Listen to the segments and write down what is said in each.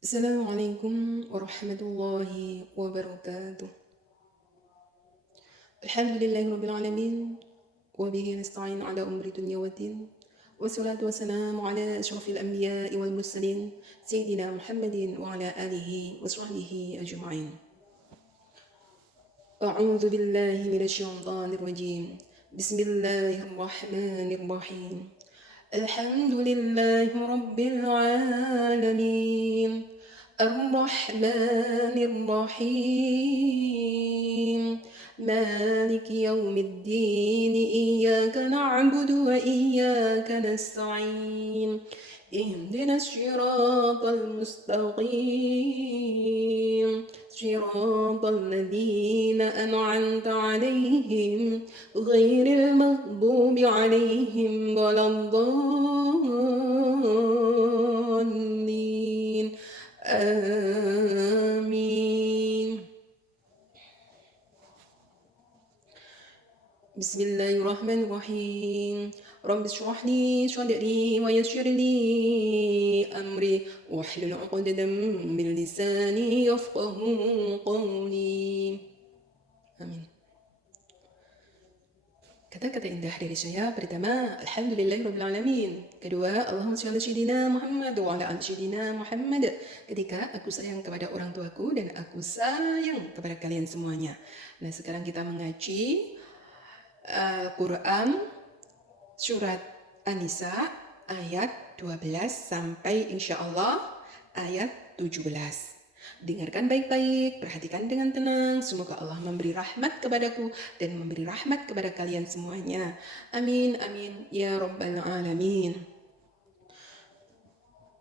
السلام عليكم ورحمة الله وبركاته. الحمد لله رب العالمين، وبه نستعين على أمر الدنيا والدين، والصلاة والسلام على أشرف الأنبياء والمرسلين سيدنا محمد وعلى آله وصحبه أجمعين. أعوذ بالله من الشيطان الرجيم. بسم الله الرحمن الرحيم. الحمد لله رب العالمين، الرحمن الرحيم، مالك يوم الدين، إياك نعبد وإياك نستعين، اهدنا الصراط المستقيم، صراط الذين أنعمت عليهم غير المغضوب عليهم ولا الضالين، آمين. بسم الله الرحمن الرحيم. رب اشرح لي صدري ويسر لي أمري واحلل عقدة من لساني يفقه قولي. آمين. Kata-kata indah dari saya pertama, Alhamdulillahirrabbilalamin. Kedua, Allahumma sholli ala sayyidina Muhammad wa ala ali sayyidina Muhammad. Ketika aku sayang kepada orang tuaku dan aku sayang kepada kalian semuanya. Nah, sekarang kita mengaji Quran surat An-Nisa ayat 12 sampai insyaallah ayat 17. Dengarkan baik-baik, perhatikan dengan tenang. Semoga Allah memberi rahmat kepadaku dan memberi rahmat kepada kalian semuanya. Amin, amin, ya Rabbal Alamin.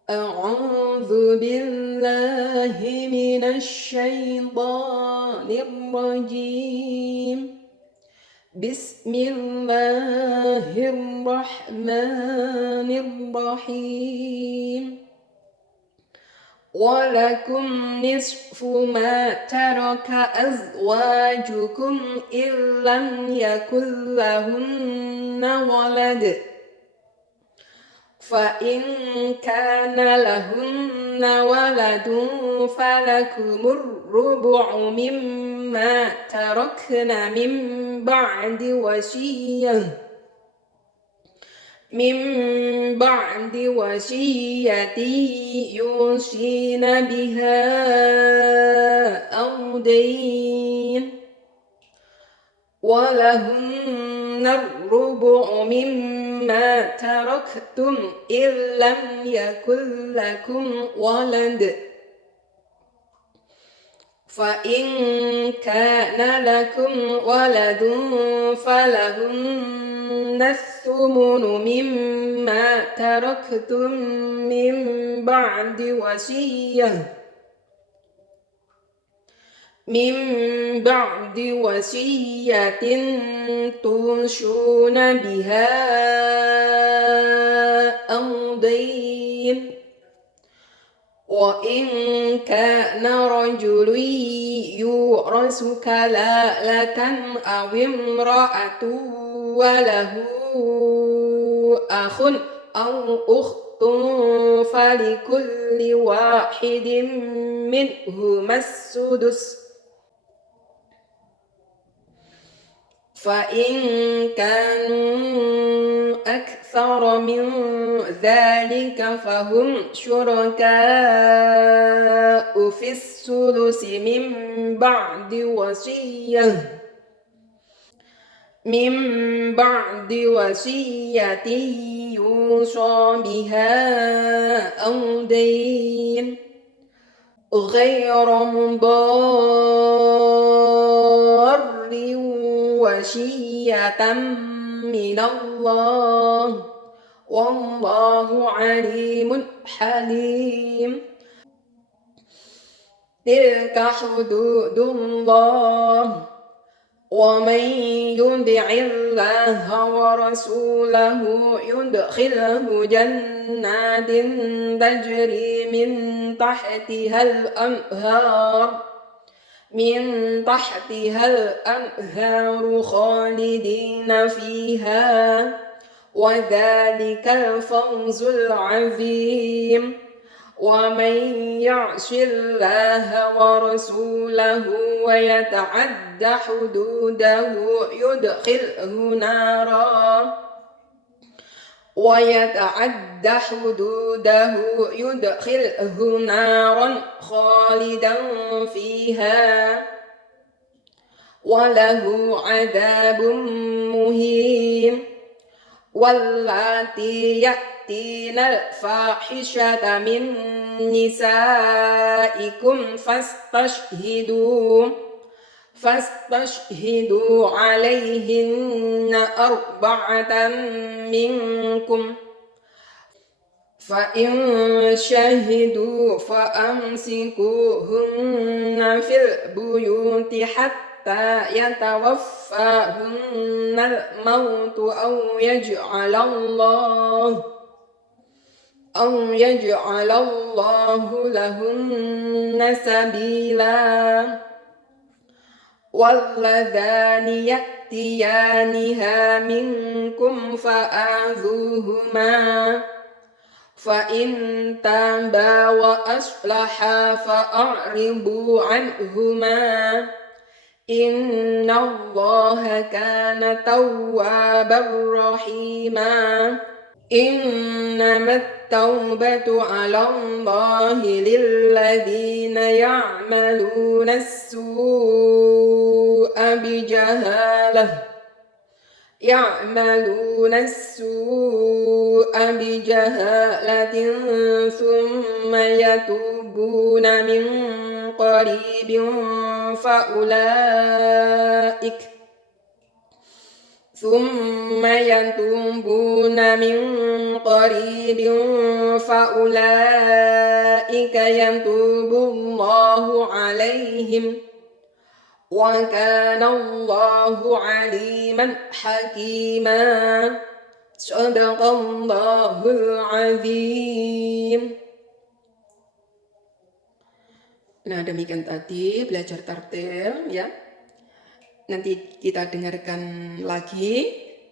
A'udzu billahi minasy syaithanir rajim. Bismillahirrahmanirrahim. ولكم نصف ما ترك أزواجكم إن لم يكن لهن ولد، فإن كان لهن ولد فلكم الربع مما تركن من بعد وصية يوصين بها أو دين، ولهن الربع مما تركتم إن لم يكن لكم ولد، فإن كان لكم ولد فلهن الثمن مما تركتم من بعد وصية توصون بها أو دين، وإن كان رجل يورث كلالة أو امرأة وله أخ أو أخت فلكل واحد منهما السدس، فإن كانوا أكثر من ذلك فهم شركاء في الثلث من بعد وصية يوصى بها أو دين غير مضار، وصية من الله والله عليم حليم. تلك حدود الله، ومن يطع الله ورسوله يدخله جنات تجري من تحتها الأنهار خالدين فيها، وذلك الفوز العظيم. ومن يعص الله ورسوله ويتعد حدوده يدخله نارا خالدا فيها وله عذاب مهين واللاتي يأتين الفاحشة من نسائكم فاستشهدوا عليهن 4 منكم فإن شهدوا فأمسكوهن في البيوت حتى يتوفاهن الموت أو يجعل الله لهن سبيلا واللذان يأتيانها منكم فآذوهما فإن تابا وأصلحا فأعرضوا عنهما إن الله كان توابا رحيما إنما التوبة على الله للذين يعملون السوء بجهالة ثم يتوبون من قريب فأولئك يتوب الله عليهم وكان الله عليما حكيما صدق الله العظيم. Nah, demikian tadi belajar tartil ya. Nanti kita dengarkan lagi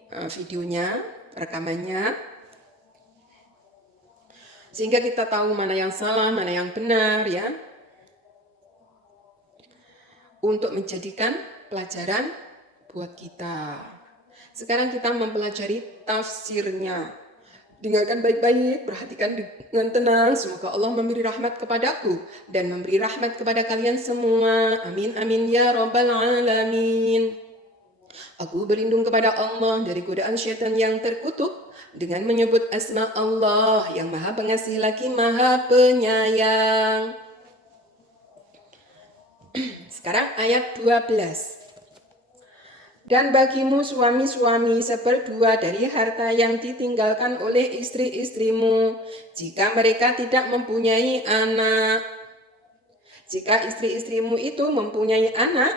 videonya, rekamannya, sehingga kita tahu mana yang salah, mana yang benar ya, untuk menjadikan pelajaran buat kita. Sekarang kita mempelajari tafsirnya. Dengarkan baik-baik, perhatikan dengan tenang. Semoga Allah memberi rahmat kepadaku dan memberi rahmat kepada kalian semua. Amin amin ya rabbal alamin. Aku berlindung kepada Allah dari godaan syaitan yang terkutuk dengan menyebut asma Allah yang Maha Pengasih lagi Maha Penyayang. Sekarang ayat 12. Dan bagimu suami-suami 1/2 dari harta yang ditinggalkan oleh istri-istrimu, jika mereka tidak mempunyai anak. Jika istri-istrimu itu mempunyai anak,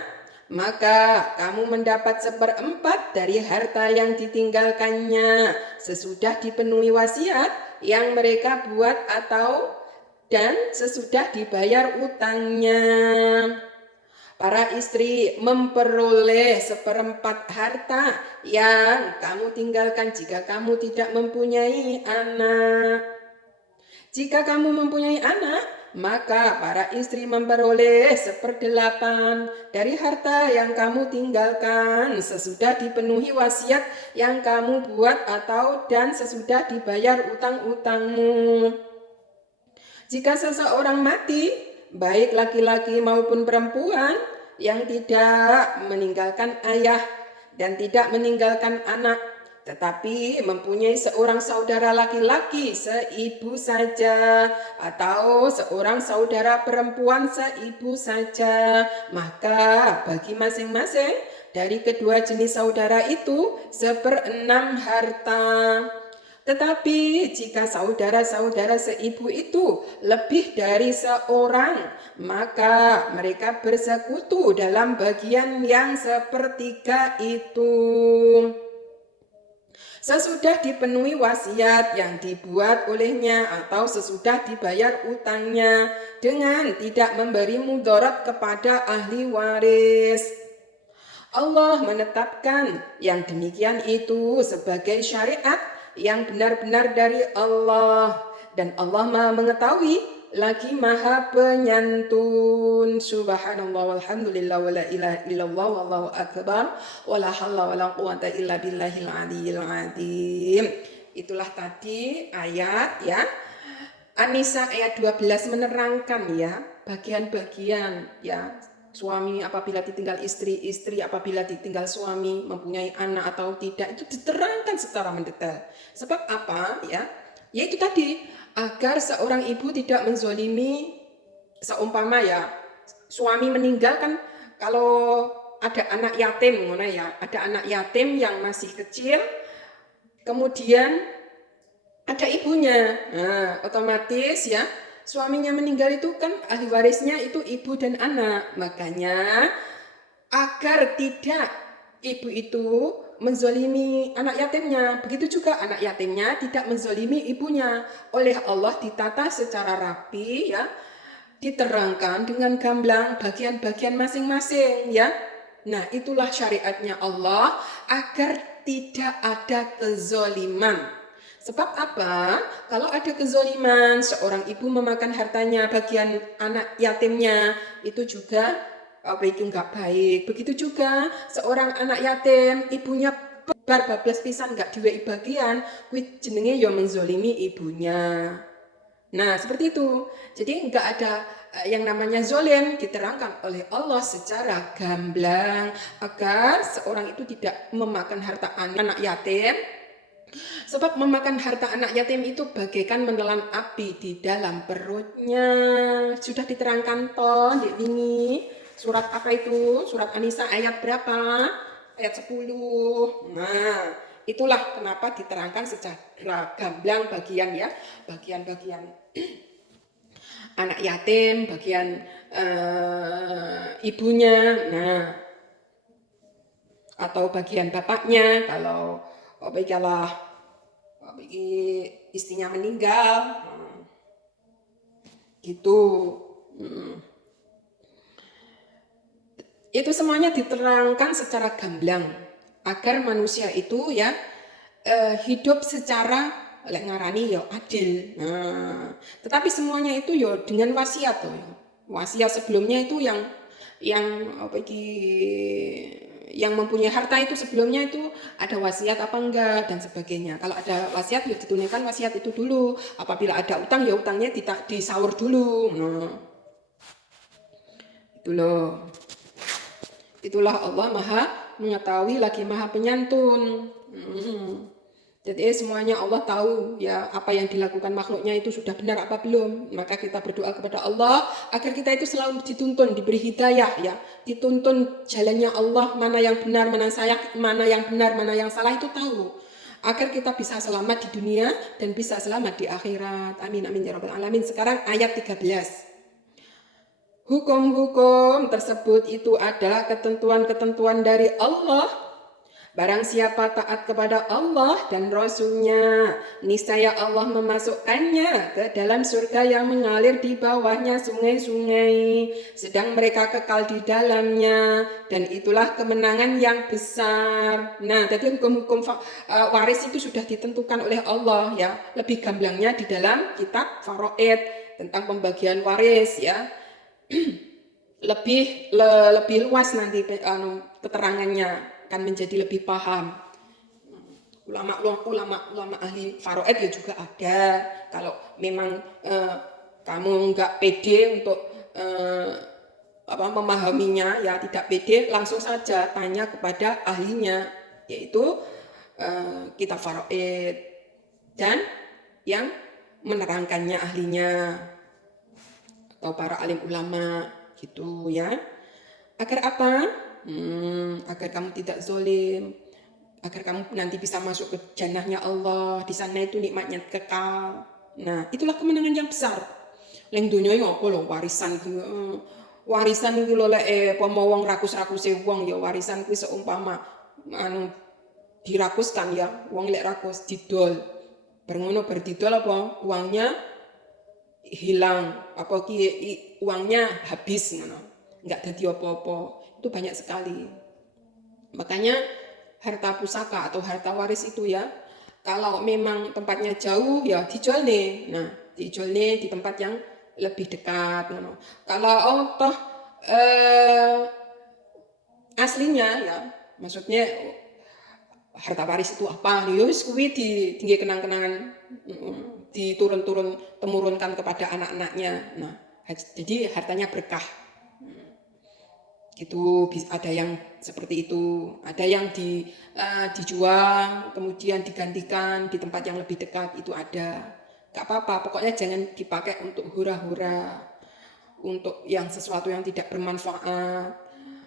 maka kamu mendapat 1/4 dari harta yang ditinggalkannya sesudah dipenuhi wasiat yang mereka buat dan sesudah dibayar utangnya. Para istri memperoleh 1/4 harta yang kamu tinggalkan jika kamu tidak mempunyai anak. Jika kamu mempunyai anak, maka para istri memperoleh 1/8 dari harta yang kamu tinggalkan sesudah dipenuhi wasiat yang kamu buat dan sesudah dibayar utang-utangmu. Jika seseorang mati, baik laki-laki maupun perempuan, yang tidak meninggalkan ayah dan tidak meninggalkan anak, tetapi mempunyai seorang saudara laki-laki seibu saja atau seorang saudara perempuan seibu saja, maka bagi masing-masing dari kedua jenis saudara itu 1/6 harta. Tetapi jika saudara-saudara seibu itu lebih dari seorang, maka mereka bersekutu dalam bagian yang 1/3 itu. Sesudah dipenuhi wasiat yang dibuat olehnya atau sesudah dibayar utangnya dengan tidak memberi mudarat kepada ahli waris. Allah menetapkan yang demikian itu sebagai syariat yang benar-benar dari Allah, dan Allah Maha mengetahui lagi maha penyantun. Subhanallah walhamdulillah wala ilaha illallah wallahu akbar wala haula wala quwata illa billahil aliyil azim. Itulah tadi ayat ya. An-Nisa ayat 12 menerangkan ya bagian-bagian ya suami apabila ditinggal istri, istri apabila ditinggal suami, mempunyai anak atau tidak, itu diterangkan secara mendetail. Sebab apa ya? Yaitu tadi agar seorang ibu tidak menzolimi, seumpama ya suami meninggal kan, kalau ada anak yatim ya, ada anak yatim yang masih kecil, kemudian ada ibunya, nah otomatis ya suaminya meninggal itu kan ahli warisnya itu ibu dan anak. Makanya agar tidak ibu itu menzolimi anak yatimnya, begitu juga anak yatimnya tidak menzolimi ibunya. Oleh Allah ditata secara rapi ya, diterangkan dengan gamblang bagian-bagian masing-masing ya. Nah itulah syariatnya Allah agar tidak ada kezoliman. Sebab apa? Kalau ada kezoliman, seorang ibu memakan hartanya bagian anak yatimnya, itu juga itu nggak baik. Begitu juga seorang anak yatim, ibunya bablas pisan nggak diweki bagian, kuwi jenenge ya menzolimi ibunya. Nah seperti itu. Jadi nggak ada yang namanya zolim, diterangkan oleh Allah secara gamblang agar seorang itu tidak memakan harta anak yatim. Sebab memakan harta anak yatim itu bagaikan menelan api di dalam perutnya. Sudah diterangkan toh di ini. Surat apa itu? Surat An-Nisa ayat berapa? Ayat 10. Nah, itulah kenapa diterangkan secara gamblang bagian ya, bagian-bagian anak yatim, bagian ibunya. Nah, atau bagian bapaknya kalau istrinya meninggal gitu. Itu semuanya diterangkan secara gamblang agar manusia itu ya hidup secara ngarani ya adil. Tetapi semuanya itu ya dengan wasiat tuh. Wasiat sebelumnya itu yang mempunyai harta itu sebelumnya itu ada wasiat apa enggak dan sebagainya. Kalau ada wasiat ya ditunaikan wasiat itu dulu. Apabila ada utang ya utangnya disaur dulu. Itu loh. Itulah Allah Maha mengetahui lagi Maha penyantun. Jadi semuanya Allah tahu ya apa yang dilakukan makhluknya itu sudah benar apa belum. Maka kita berdoa kepada Allah agar kita itu selalu dituntun, diberi hidayah ya, dituntun jalannya Allah, mana yang benar, mana yang benar, mana yang salah itu tahu. Agar kita bisa selamat di dunia dan bisa selamat di akhirat. Amin amin ya rabbal alamin. Sekarang ayat 13. Hukum-hukum tersebut itu adalah ketentuan-ketentuan dari Allah. Barang siapa taat kepada Allah dan Rasul-Nya, niscaya Allah memasukkannya ke dalam surga yang mengalir di bawahnya sungai-sungai, sedang mereka kekal di dalamnya, dan itulah kemenangan yang besar. Nah, tadi hukum-hukum waris itu sudah ditentukan oleh Allah ya, lebih gamblangnya di dalam kitab Faraid tentang pembagian waris ya. lebih luas nanti keterangannya akan menjadi lebih paham. Ulama ahli Faraid ya juga ada. Kalau memang kamu nggak pede untuk memahaminya ya, tidak pede, langsung saja tanya kepada ahlinya, yaitu kitab Faraid dan yang menerangkannya ahlinya atau para alim ulama gitu ya. Agar apa? Agar kamu tidak zolim, agar kamu nanti bisa masuk ke jannahnya Allah. Di sana itu nikmatnya kekal. Nah, itulah kemenangan yang besar. Leng dunia yo apa lho warisan iki. Warisan iki lho lek wong rakus-rakuse wong ya, warisan kuwi seumpama dirakuskan ya, wong lek rakus didol. Berngono berdidol apa uangnya hilang, apa uangnya habis ngono. Enggak jadi apa-apa. Itu banyak sekali. Makanya harta pusaka atau harta waris itu ya, kalau memang tempatnya jauh ya dijual nih. Nah, dijual nih di tempat yang lebih dekat ngono. Kalau toh eh, aslinya ya, maksudnya harta waris itu apa? Ya wis kuwi tinggi kenang-kenangan diturun-turun temurunkan kepada anak-anaknya. Nah, jadi hartanya berkah. Itu ada yang seperti itu, ada yang dijual kemudian digantikan di tempat yang lebih dekat, itu ada. Gak apa-apa, pokoknya jangan dipakai untuk hura-hura, untuk yang sesuatu yang tidak bermanfaat.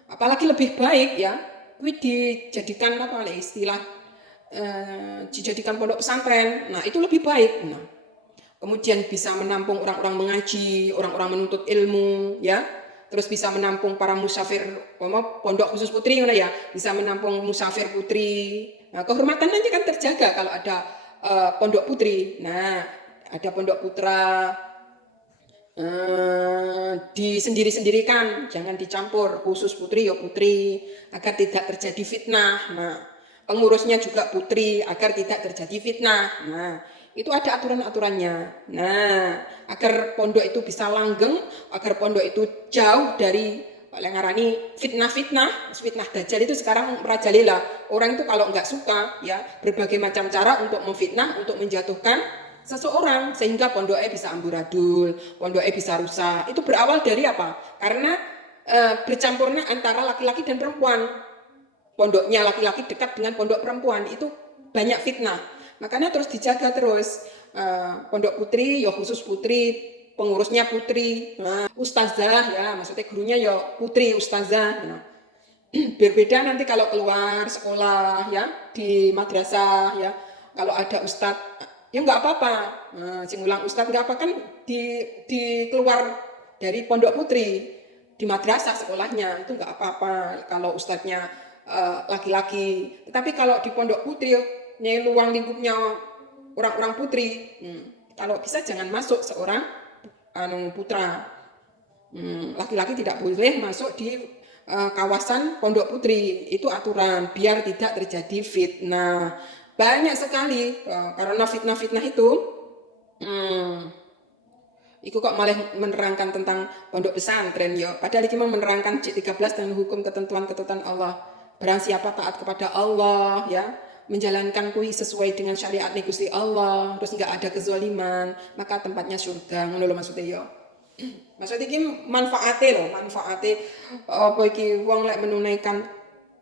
Apalagi lebih baik ya, kuwi dijadikan apa istilah dijadikan pondok pesantren. Nah, itu lebih baik. Nah, kemudian bisa menampung orang-orang mengaji, orang-orang menuntut ilmu, ya. Terus bisa menampung para musafir, pondok khusus putri, ya, bisa menampung musafir putri. Nah, kehormatan nanti kan terjaga kalau ada pondok putri. Nah, ada pondok putra, disendiri-sendirikan, jangan dicampur, khusus putri ya putri, agar tidak terjadi fitnah. Nah, pengurusnya juga putri, agar tidak terjadi fitnah. Nah, itu ada aturan-aturannya. Nah, agar pondok itu bisa langgeng, agar pondok itu jauh dari ngarani fitnah dajjal itu sekarang merajalela. Orang itu kalau nggak suka ya berbagai macam cara untuk memfitnah, untuk menjatuhkan seseorang sehingga pondoknya bisa amburadul, pondoknya bisa rusak. Itu berawal dari apa? Karena bercampurnya antara laki-laki dan perempuan. Pondoknya laki-laki dekat dengan pondok perempuan, itu banyak fitnah. Makanya terus dijaga terus. Pondok putri ya khusus putri, pengurusnya putri, ustazah ya, maksudnya gurunya ya putri ustazah. Nah, berbeda nanti kalau keluar sekolah ya, di madrasah ya, kalau ada ustadz ya nggak apa-apa, singulang ustadz nggak apa, kan di keluar dari pondok putri, di madrasah sekolahnya itu nggak apa-apa kalau ustadznya laki-laki. Tetapi kalau di pondok putri luang lingkupnya orang-orang putri, kalau bisa jangan masuk seorang putra. Laki-laki tidak boleh masuk di kawasan pondok putri, itu aturan biar tidak terjadi fitnah. Banyak sekali karena fitnah-fitnah itu kok malah menerangkan tentang pondok pesantren ya. Padahal ini menerangkan C13 dan hukum ketentuan-ketentuan Allah. Barang siapa taat kepada Allah ya, menjalankan kui sesuai dengan syariat Gusti Allah, terus nggak ada kezaliman, maka tempatnya surga. Ngono lho maksudnya ya. Maksudnya ini manfaatnya apa iki wong lek menunaikan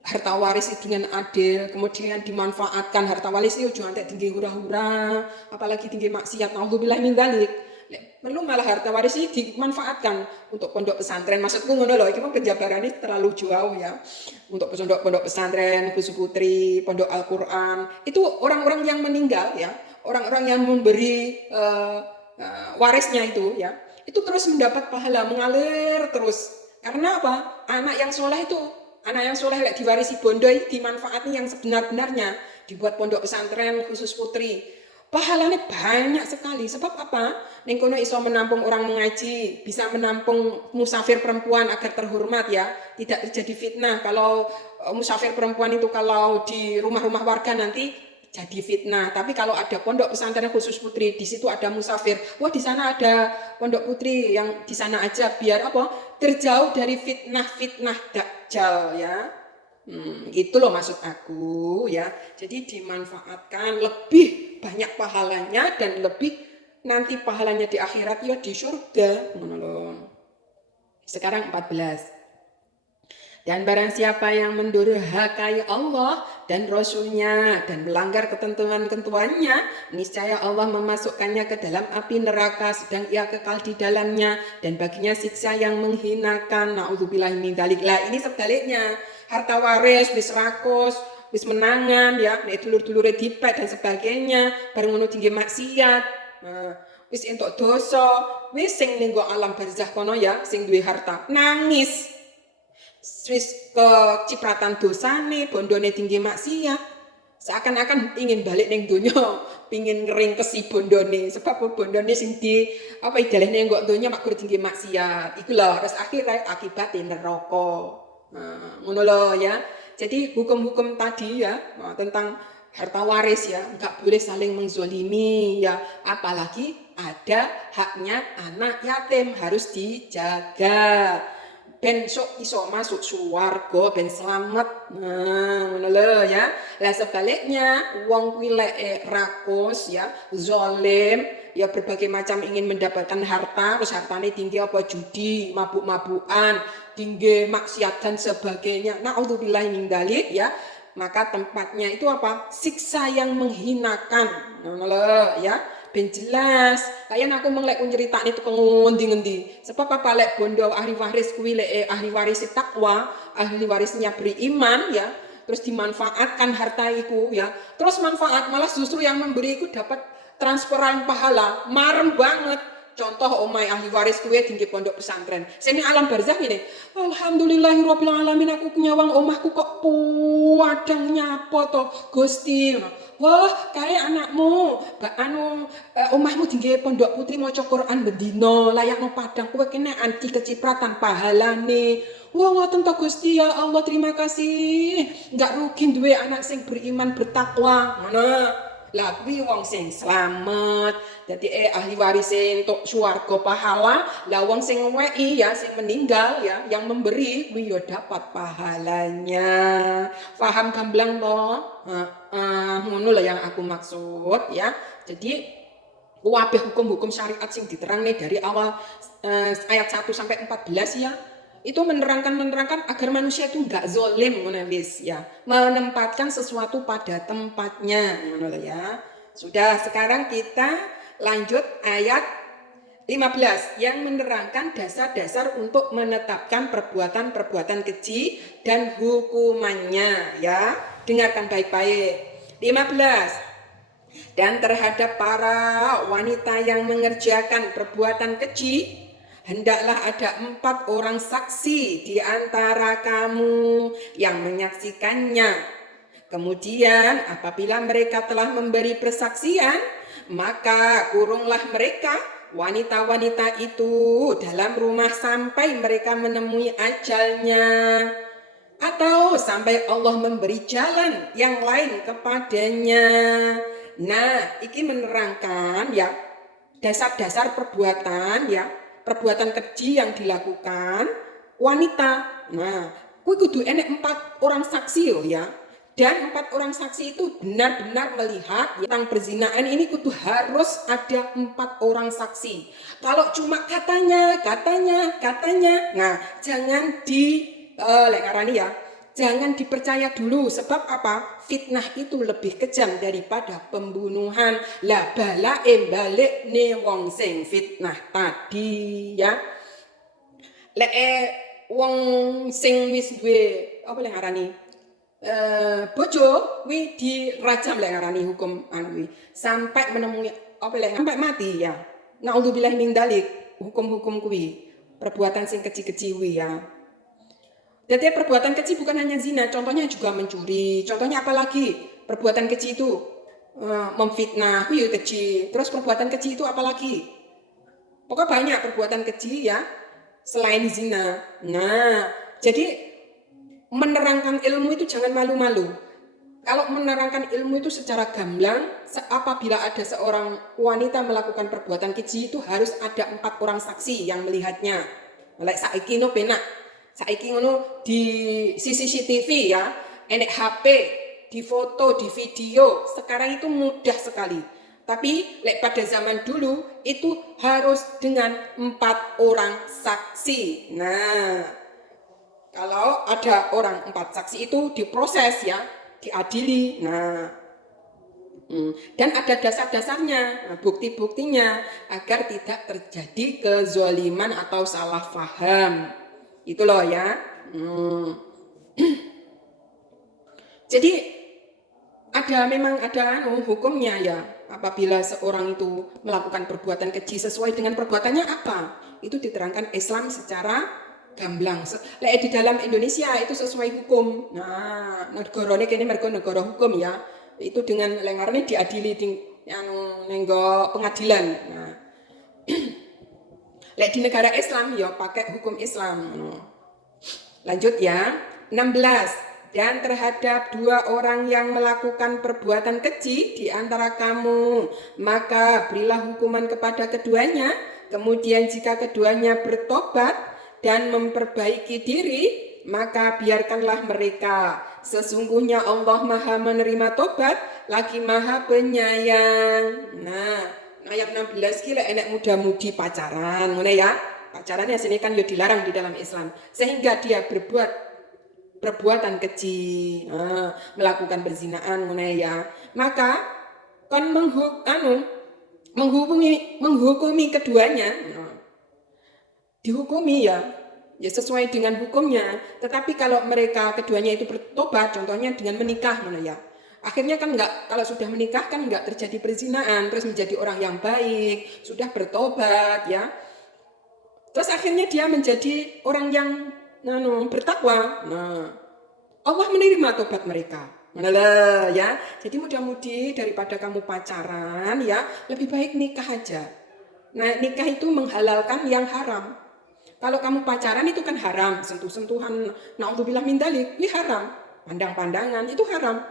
harta waris dengan adil, kemudian dimanfaatkan harta waris itu jangan tinggi hura-hura, apalagi tinggi maksiat. Nauzubillah min dzalik. Perlu malah harta waris ini dimanfaatkan untuk pondok pesantren. Maksudku ngono loh, ini penjabaran ini terlalu jauh ya. Untuk pondok pesantren, khusus putri, pondok Al-Quran, itu orang-orang yang meninggal ya, orang-orang yang memberi warisnya itu ya, itu terus mendapat pahala mengalir terus. Karena apa? Anak yang soleh diwarisi bondo dimanfaatkan yang sebenar-benarnya, dibuat pondok pesantren khusus putri. Pahalanya banyak sekali. Sebab apa? Ning kono iso menampung orang mengaji, bisa menampung musafir perempuan agar terhormat ya, tidak terjadi fitnah. Kalau musafir perempuan itu kalau di rumah-rumah warga nanti jadi fitnah. Tapi kalau ada pondok pesantren khusus putri, di situ ada musafir. Wah, di sana ada pondok putri, yang di sana aja biar apa? Terjauh dari fitnah-fitnah dajjal ya. Itu loh maksud aku ya. Jadi dimanfaatkan, lebih banyak pahalanya dan lebih nanti pahalanya di akhirat ya di surga. Sekarang 14. Dan barang siapa yang mendurhakai Allah dan Rasul-Nya dan melanggar ketentuan-ketentuannya, niscaya Allah memasukkannya ke dalam api neraka sedang ia kekal di dalamnya, dan baginya siksa yang menghinakan. Na'udzubillahi min dzalik. Lah ini sebaliknya, harta waris wis rakus, wis menangan ya, nek dulur-dulure dipek dan sebagainya, bareng ngono tinggi maksiat. Wis entuk dosa, wis sing ning alam barzah kono ya, sing duwe harta nangis. Wis kecipratan dosane, bondone tinggi maksiat, seakan-akan ingin balik ning donya, pingin ngringkesi bondone, sebab bondone sing di apa idalehne nggo donya mak tinggi maksiat. Iku lho, terus akhirnya akibate neraka. Ngono lho ya. Jadi hukum-hukum tadi ya tentang harta waris ya, nggak boleh saling menzolimi ya, apalagi ada haknya anak yatim harus dijaga. Ben sok iso masuk swarga ben selamat. Nah, ngono lho ya. Lah sebaliknya wong kuwi lek rakus ya, zalim, ya berbagai macam ingin mendapatkan harta, terus hartane tinggi apa judi, mabuk-mabukan, tinggi maksiat dan sebagainya. Naudzubillahi min dzalik ya. Maka tempatnya itu apa? Siksa yang menghinakan. Ngono lho ya. Ben jelas kayak aku menglek nyeritakne itu ngendi-ngendi sebab apa lek bondo ahli waris kuwi lek ahli waris takwa, ahli warisnya beriman ya, terus dimanfaatkan harta iku ya, terus manfaat malah justru yang memberi itu dapat transferan pahala, marem banget. Contoh omai ahli waris kuwi tinggi pondok pesantren sini alam barzah ini, alhamdulillahirabbil alamin aku nyawang omahku kok puadang nyapo to Gusti. Wah, kayak anakmu, omahmu tinggi pondok putri maca Quran bendino, layakno padang kowe kene anti kecipratan pahalane. Wah, ngoten to Gusti, ya Allah terima kasih. Enggak rugi duwe anak sing beriman bertakwa. Ngono. Lah kuwi wong sing slamet. Dadi ahli waris entuk swarga pahala, lah wong sing ngweki ya sing meninggal ya, yang memberi kuwi ya dapat pahalanya. Paham gamblang to? Ngono lah yang aku maksud ya. Jadi kabeh hukum-hukum syariat sing diterangne dari awal ayat 1 sampai 14 ya. Itu menerangkan agar manusia itu enggak zolim wis ya, menempatkan sesuatu pada tempatnya ya. Sudah, sekarang kita lanjut ayat 15 yang menerangkan dasar-dasar untuk menetapkan perbuatan-perbuatan keji dan hukumannya ya. Dengarkan baik-baik. 15. Dan terhadap para wanita yang mengerjakan perbuatan keji, hendaklah ada 4 orang saksi di antara kamu yang menyaksikannya. Kemudian apabila mereka telah memberi persaksian, maka kurunglah mereka wanita-wanita itu dalam rumah sampai mereka menemui ajalnya, atau sampai Allah memberi jalan yang lain kepadanya. Nah, ini menerangkan ya dasar-dasar perbuatan ya, perbuatan keji yang dilakukan wanita. Nah, kuwi kudu enek 4 orang saksi ya. Dan 4 orang saksi itu benar-benar melihat tentang perzinaan ini kudu harus ada 4 orang saksi. Kalau cuma katanya, nah jangan ngarani ya, jangan dipercaya dulu. Sebab apa? Fitnah itu lebih kejam daripada pembunuhan. Lah balae balik ne wong sing fitnah tadi ya. Lek wong sing wis duwe apa lek ngarani bojo kuwi dirajam lek ngarani hukum anu sampai menemui apa lek sampai mati ya. Naudzubillahi min dzalik, hukum-hukum kuwi perbuatan sing keji-keji kuwi ya. Jadi perbuatan keji bukan hanya zina, contohnya juga mencuri, contohnya apalagi perbuatan keji itu memfitnah, kuwi keji. Terus perbuatan keji itu apalagi? Pokoknya banyak perbuatan keji ya selain zina. Nah, jadi menerangkan ilmu itu jangan malu-malu. Kalau menerangkan ilmu itu secara gamblang, apabila ada seorang wanita melakukan perbuatan keji itu harus ada 4 orang saksi yang melihatnya. Lek saiki no penak. Saiki ngono di CCTV ya, enek HP, di foto, di video. Sekarang itu mudah sekali. Tapi lek pada zaman dulu itu harus dengan 4 orang saksi. Nah, kalau ada orang 4 saksi itu diproses ya, diadili. Nah, dan ada dasar-dasarnya, bukti-buktinya agar tidak terjadi kezaliman atau salah paham. Itu loh ya. Jadi memang ada hukumnya ya. Apabila seorang itu melakukan perbuatan keji sesuai dengan perbuatannya apa? Itu diterangkan Islam secara gamblang. Di dalam Indonesia itu sesuai hukum. Nah, negarane kene mergo negara hukum ya. Itu dengan lengarnya diadili nenggo pengadilan. Nah, di negara Islam ya pakai hukum Islam. Lanjut ya. 16. dan terhadap dua orang yang melakukan perbuatan keji di antara kamu, maka berilah hukuman kepada keduanya. Kemudian jika keduanya bertobat dan memperbaiki diri, maka biarkanlah mereka. Sesungguhnya Allah Maha menerima tobat, lagi Maha penyayang. Nah, ayat 16 ki enek muda-mudi pacaran, ngono ya. Pacaran sini kan yo dilarang di dalam Islam. Sehingga dia berbuat perbuatan keji, melakukan perzinaan, ngono ya. Maka kan menghukumi keduanya, dihukumi ya sesuai dengan hukumnya. Tetapi kalau mereka keduanya itu bertobat, contohnya dengan menikah, mana ya, akhirnya kan kalau sudah menikah kan enggak terjadi perzinaan, terus menjadi orang yang baik, sudah bertobat ya, terus akhirnya dia menjadi orang yang bertakwa. Nah, Allah menerima tobat mereka. Mana ya. Jadi mudah-mudi daripada kamu pacaran ya, lebih baik nikah aja. Nah, nikah itu menghalalkan yang haram. Kalau kamu pacaran itu kan haram, sentuh-sentuhan, naudzubillah min dzalik, ini haram. Pandang-pandangan itu haram.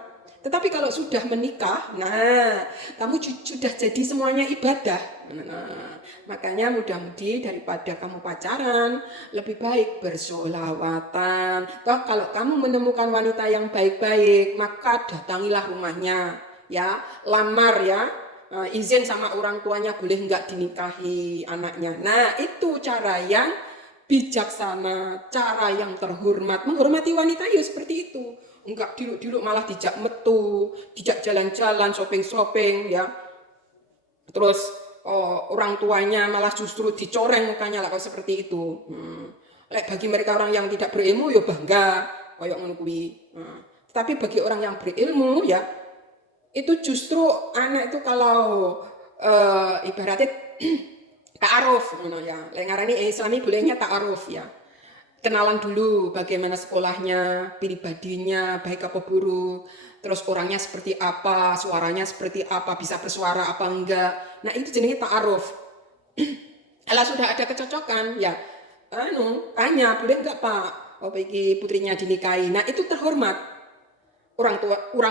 Tetapi kalau sudah menikah, nah, kamu sudah jadi semuanya ibadah. Nah, makanya mudah-mudi daripada kamu pacaran, lebih baik bersolawatan. Toh kalau kamu menemukan wanita yang baik-baik, maka datangilah rumahnya, ya, lamar ya. Izin sama orang tuanya, boleh enggak dinikahi anaknya. Nah, itu cara yang bijaksana, cara yang terhormat. Menghormati wanita ya seperti itu. Enggak diluk-diluk malah dijak metu, dijak jalan-jalan, shopping-shopping ya. Terus orang tuanya malah justru dicoreng mukanya lah kalau seperti itu. Bagi mereka orang yang tidak berilmu ya bangga koyok ngono kuwi. Tapi bagi orang yang berilmu ya, itu justru anak itu kalau ibaratnya ta'aruf ngono ya. Lek ngarani Islami bolehnya ta'aruf ya. Kenalan dulu bagaimana sekolahnya, pribadinya, baik apa buruk, terus orangnya seperti apa, suaranya seperti apa, bisa bersuara apa enggak. Nah, itu jenenge ta'aruf. Kalau sudah ada kecocokan, ya tanya, boleh enggak Pak, iki putrinya dinikahi. Nah, itu terhormat. Orang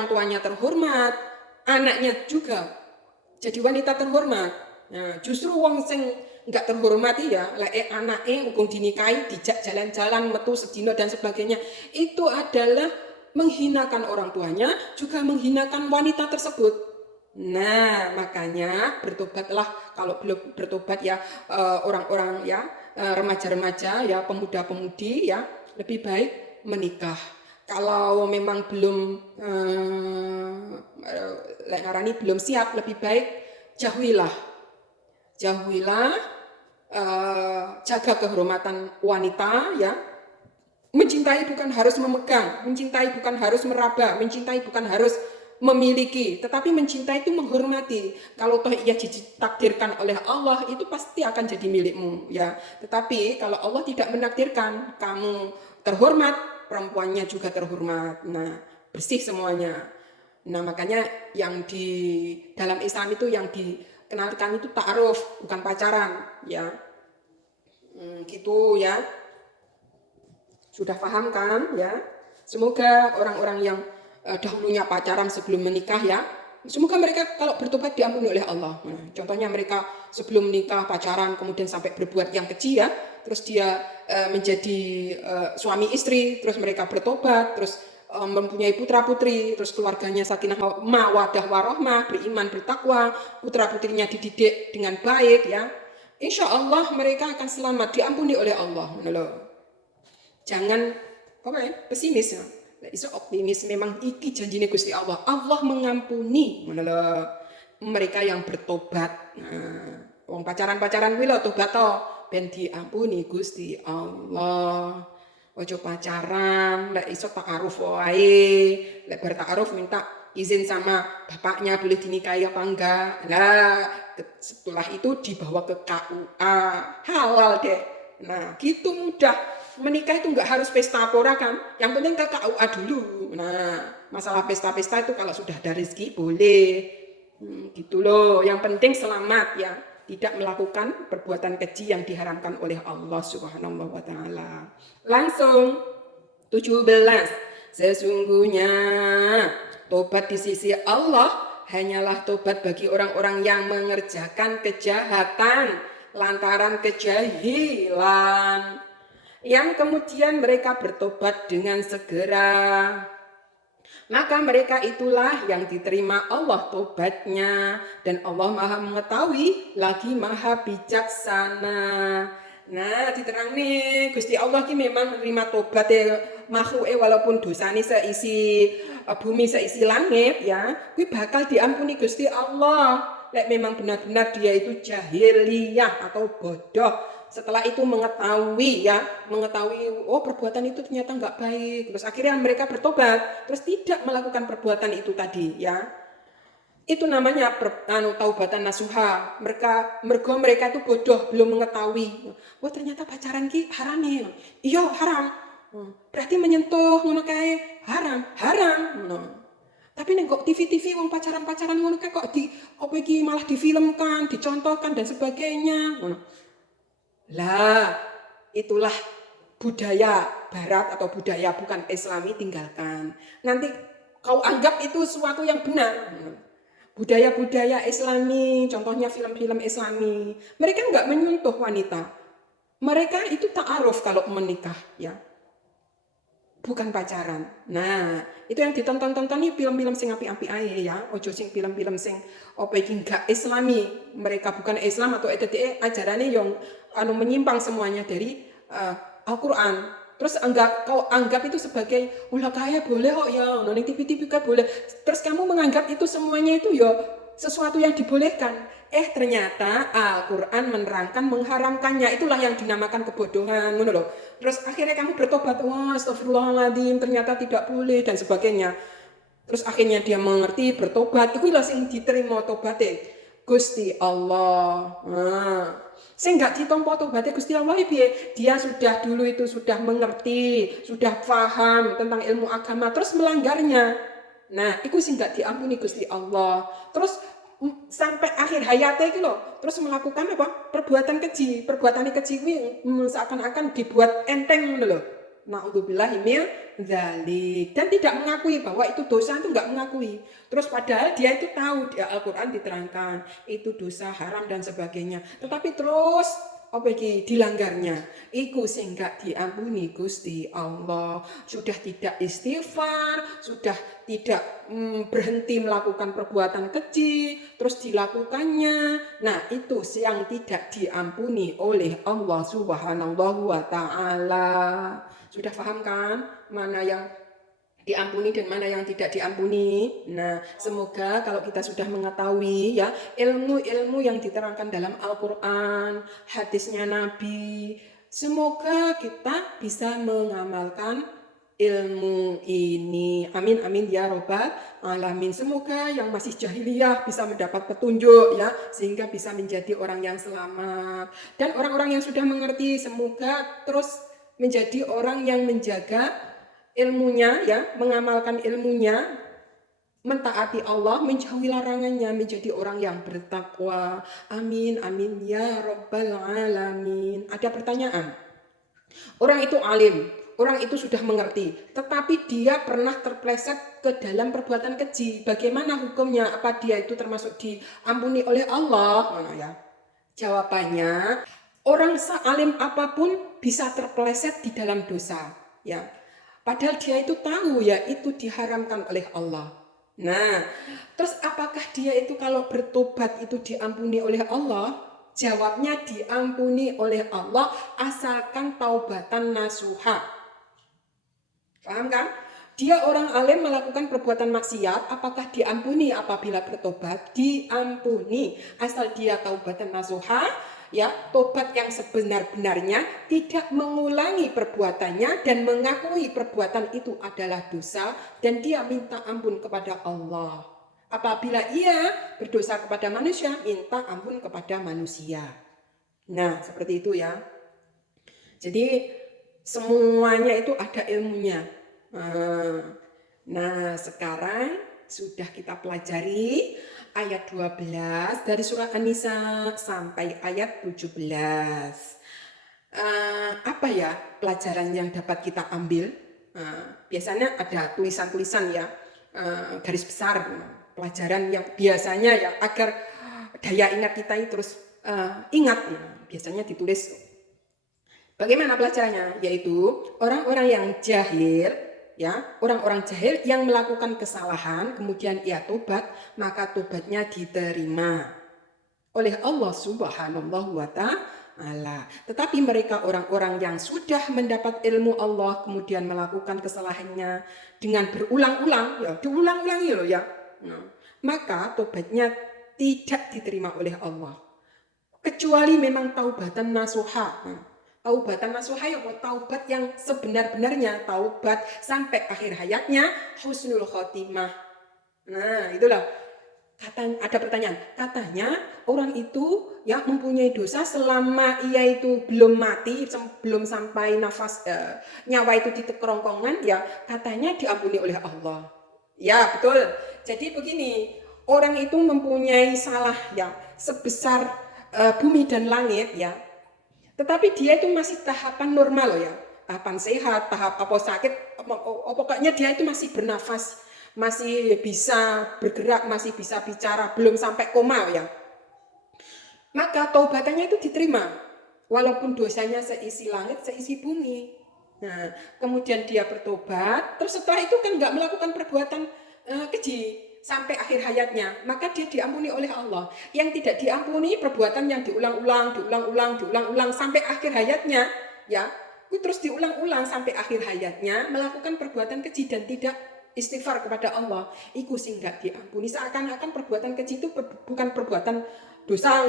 tuanya terhormat, anaknya juga jadi wanita terhormat. Nah, justru wong sing enggak terhormati ya, anaknya hukum dinikahi, dijak jalan-jalan, metu sedino dan sebagainya, itu adalah menghinakan orang tuanya, juga menghinakan wanita tersebut. Nah, makanya bertobatlah. Kalau belum bertobat ya orang-orang ya, remaja-remaja ya, pemuda-pemudi ya, lebih baik menikah. Kalau memang belum belum siap, lebih baik jauhilah, jaga kehormatan wanita ya. Mencintai bukan harus memegang, mencintai bukan harus meraba, mencintai bukan harus memiliki, tetapi mencintai itu menghormati. Kalau toh ia ditakdirkan oleh Allah, itu pasti akan jadi milikmu ya. Tetapi kalau Allah tidak menakdirkan, kamu terhormat, perempuannya juga terhormat. Nah, bersih semuanya. Nah, makanya yang di dalam Islam itu yang dikenalkan itu ta'aruf, bukan pacaran ya. Gitu ya. Sudah paham kan ya? Semoga orang-orang yang dahulunya pacaran sebelum menikah ya, semoga mereka kalau bertobat diampuni oleh Allah. Nah, contohnya mereka sebelum menikah pacaran kemudian sampai berbuat yang keji ya, terus dia menjadi suami istri, terus mereka bertobat, terus mempunyai putra-putri, terus keluarganya sakinah mawaddah warahmah, beriman bertakwa, putra-putrinya dididik dengan baik ya. Insya Allah mereka akan selamat, diampuni oleh Allah. Jangan pesimis ya. Iso optimis, memang iki janjine Gusti Allah. Allah mengampuni mereka yang bertobat. Nah, wong pacaran-pacaran kuwi lho tobat to ben diampuni Gusti Allah. Ojo pacaran, lek iso ta'aruf wae. Lek berta'aruf minta izin sama bapaknya boleh dinikahi apa enggak. Nah, setelah itu dibawa ke KUA, halal deh. Nah, gitu mudah. Menikah itu enggak harus pesta pora kan, yang penting ke KUA dulu. Nah, masalah pesta-pesta itu kalau sudah ada rezeki boleh, gitu loh. Yang penting selamat ya, tidak melakukan perbuatan keji yang diharamkan oleh Allah Subhanahu wa Ta'ala. Langsung 17. Sesungguhnya tobat di sisi Allah hanyalah tobat bagi orang-orang yang mengerjakan kejahatan lantaran kejahilan, yang kemudian mereka bertobat dengan segera. Maka mereka itulah yang diterima Allah tobatnya, dan Allah maha mengetahui lagi maha bijaksana. Nah, diterang nih Gusti Allah ki memang menerima tobat makhluk walaupun dosane seisi bumi seisi langit ya, kuwi bakal diampuni Gusti Allah. Lek memang benar-benar dia itu jahiliyah atau bodoh, setelah itu mengetahui oh perbuatan itu ternyata nggak baik, terus akhirnya mereka bertobat, terus tidak melakukan perbuatan itu tadi ya, itu namanya taubatan nasuha. Mereka itu bodoh, belum mengetahui, wah ternyata pacaran ki haram nih, iya haram, berarti menyentuh ngono kae haram. Tapi nih kok TV wong pacaran ngono kae kok malah difilmkan, dicontohkan dan sebagainya. Lah, itulah budaya barat atau budaya bukan Islami, tinggalkan. Nanti kau anggap itu sesuatu yang benar. Budaya-budaya Islami, contohnya film-film Islami, mereka nggak menyentuh wanita. Mereka itu ta'aruf kalau menikah, ya. Bukan pacaran. Nah, itu yang ditonton-tonton nih film-film sing api-api ae ya. Ojo sing film-film sing apa iki gak Islami. Mereka bukan Islam atau ETTE ajarannya yang menyimpang semuanya dari Al-Qur'an. Terus kau anggap itu sebagai ulah kaya boleh kok ya, ning TV-TV kan boleh. Terus kamu menganggap itu semuanya itu ya sesuatu yang dibolehkan. Ternyata Al-Quran menerangkan mengharamkannya. Itulah yang dinamakan kebodohan, ngono loh. Terus akhirnya kamu bertobat, wah astagfirullahaladzim, ternyata tidak boleh dan sebagainya. Terus akhirnya dia mengerti, bertobat. Itulah yang diterima tobatnya Gusti Allah. Sing gak ditompo tobatnya Gusti Allah, dia sudah dulu itu sudah mengerti, sudah paham tentang ilmu agama, terus melanggarnya. Nah, itu sing gak diampuni Gusti Allah. Terus sampai akhir hayatnya gitu loh, terus melakukan apa? Perbuatan keji ini seakan-akan dibuat enteng loh. Na'udzubillahi min dzalik, dan tidak mengakui bahwa itu dosa, itu enggak mengakui. Terus padahal dia itu tahu, di Al-Qur'an diterangkan itu dosa haram dan sebagainya. Tetapi terus dilanggarnya, iku sing gak diampuni Gusti Allah. Sudah tidak istighfar, sudah tidak berhenti melakukan perbuatan keji, terus dilakukannya. Nah, itu yang tidak diampuni oleh Allah Subhanahu wa ta'ala. Sudah paham kan mana yang diampuni dan mana yang tidak diampuni? Nah, semoga kalau kita sudah mengetahui ya ilmu-ilmu yang diterangkan dalam Al-Quran, hadisnya Nabi, semoga kita bisa mengamalkan ilmu ini. Amin amin ya robbal alamin. Semoga yang masih jahiliyah bisa mendapat petunjuk ya, sehingga bisa menjadi orang yang selamat. Dan orang-orang yang sudah mengerti semoga terus menjadi orang yang menjaga ilmunya ya, mengamalkan ilmunya, mentaati Allah, menjauhi larangannya, menjadi orang yang bertakwa. Amin amin ya rabbal alamin. Ada pertanyaan? Orang itu alim, orang itu sudah mengerti, tetapi dia pernah terpleset ke dalam perbuatan keji. Bagaimana hukumnya? Apa dia itu termasuk diampuni oleh Allah? Nah, ya. Jawabannya, orang sealim apapun bisa terpleset di dalam dosa, ya. Padahal dia itu tahu ya itu diharamkan oleh Allah. Nah, terus apakah dia itu kalau bertobat itu diampuni oleh Allah? Jawabnya diampuni oleh Allah asalkan taubatan nasuha. Paham kan? Dia orang alim melakukan perbuatan maksiat, apakah diampuni apabila bertobat? Diampuni asal dia taubatan nasuha, ya, tobat yang sebenar-benarnya, tidak mengulangi perbuatannya dan mengakui perbuatan itu adalah dosa dan dia minta ampun kepada Allah. Apabila ia berdosa kepada manusia, minta ampun kepada manusia. Nah, seperti itu ya. Jadi semuanya itu ada ilmunya. Nah, sekarang sudah kita pelajari ayat 12 dari surah An-Nisa sampai ayat 17. Apa ya pelajaran yang dapat kita ambil? Biasanya ada tulisan-tulisan ya, garis besar pelajaran yang biasanya ya agar daya ingat kita itu terus ingat ya, biasanya ditulis. Bagaimana pelajarannya? Yaitu orang-orang yang jahil ya, orang-orang jahil yang melakukan kesalahan kemudian ia tobat, maka tobatnya diterima oleh Allah Subhanahu wa Ta'ala. Tetapi mereka orang-orang yang sudah mendapat ilmu Allah kemudian melakukan kesalahannya dengan berulang-ulang, ya diulang-ulangi loh ya. Maka tobatnya tidak diterima oleh Allah. Kecuali memang taubatan nasuha. Taubatan nasuha ya taubat yang sebenar-benarnya, taubat sampai akhir hayatnya, husnul khotimah. Nah, itulah. Ada pertanyaan, katanya orang itu ya mempunyai dosa selama ia itu belum mati, belum sampai nafas nyawa itu di kerongkongan, ya katanya diampuni oleh Allah. Ya betul. Jadi begini, orang itu mempunyai salah ya sebesar bumi dan langit ya, tetapi dia itu masih tahapan normal loh ya, tahapan sehat, tahap apa sakit, pokoknya dia itu masih bernafas, masih bisa bergerak, masih bisa bicara, belum sampai koma ya. Maka taubatannya itu diterima, walaupun dosanya seisi langit, seisi bumi. Nah, kemudian dia bertobat, terus setelah itu kan nggak melakukan perbuatan keji sampai akhir hayatnya, maka dia diampuni oleh Allah. Yang tidak diampuni perbuatan yang diulang-ulang sampai akhir hayatnya, ya, terus diulang-ulang sampai akhir hayatnya melakukan perbuatan keji dan tidak istighfar kepada Allah, itu sih nggak diampuni. Seakan-akan perbuatan keji itu bukan perbuatan dosa,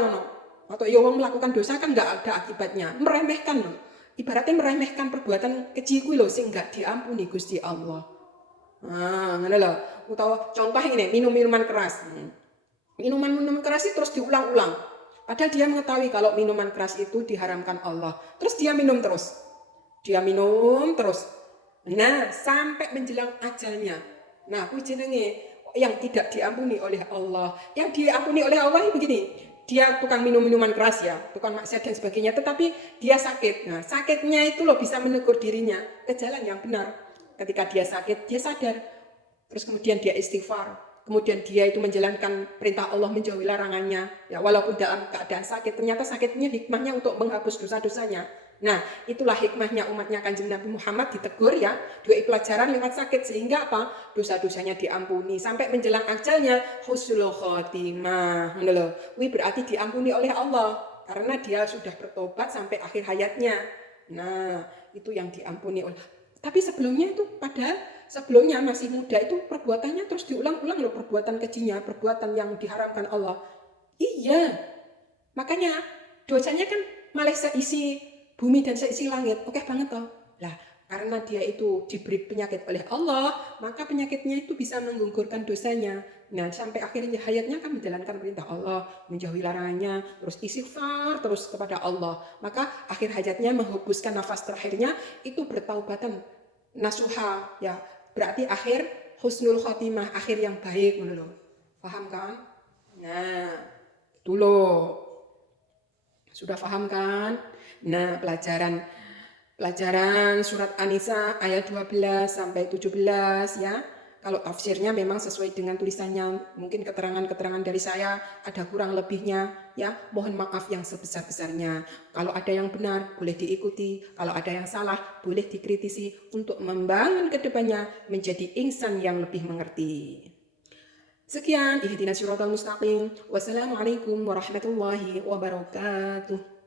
atau ya orang melakukan dosa kan nggak ada akibatnya, meremehkan loh. Ibaratnya meremehkan perbuatan keji itu loh, sih nggak diampuni Gusti Allah. Ngono lho. Utawa contoh ini, minum-minuman keras. Minuman keras itu terus diulang-ulang. Padahal dia mengetahui kalau minuman keras itu diharamkan Allah. Terus dia minum terus. Nah, sampai menjelang ajalnya. Nah, kuwi jenenge yang tidak diampuni oleh Allah. Yang diampuni oleh Allah ini begini. Dia tukang minum minuman keras ya, tukang maksiat dan sebagainya, tetapi dia sakit. Nah, sakitnya itu loh bisa menegur dirinya ke jalan yang benar. Ketika dia sakit, dia sadar. Terus kemudian dia istighfar. Kemudian dia itu menjalankan perintah Allah, menjauhi larangannya. Ya, walaupun dalam keadaan sakit, ternyata sakitnya hikmahnya untuk menghapus dosa-dosanya. Nah, itulah hikmahnya umatnya Kanjeng Nabi Muhammad ditegur ya, dua pelajaran lewat sakit, sehingga apa? Dosa-dosanya diampuni sampai menjelang ajalnya husnul khotimah. Wih, berarti diampuni oleh Allah karena dia sudah bertobat sampai akhir hayatnya. Nah, itu yang diampuni oleh. Tapi sebelumnya sebelumnya masih muda itu perbuatannya terus diulang-ulang loh, perbuatan kejinya, perbuatan yang diharamkan Allah. Iya. Makanya dosanya kan malah seisi bumi dan seisi langit, oke banget toh. Lah, karena dia itu diberi penyakit oleh Allah, maka penyakitnya itu bisa menggugurkan dosanya. Nah, sampai akhirnya hayatnya kan menjalankan perintah Allah, menjauhi larangannya, terus istighfar terus kepada Allah. Maka akhir hayatnya menghembuskan nafas terakhirnya itu bertaubatan nasuha ya. Berarti akhir husnul khotimah, akhir yang baik menurut. Paham kan? Nah, itu loh. Sudah paham kan? Nah, pelajaran surat An-Nisa ayat 12 sampai 17 ya. Kalau tafsirnya memang sesuai dengan tulisannya, mungkin keterangan-keterangan dari saya ada kurang lebihnya ya. Mohon maaf yang sebesar-besarnya. Kalau ada yang benar boleh diikuti, kalau ada yang salah boleh dikritisi untuk membangun kedepannya menjadi insan yang lebih mengerti. Sekian, ihdinas siratal mustaqim. Wassalamualaikum warahmatullahi wabarakatuh.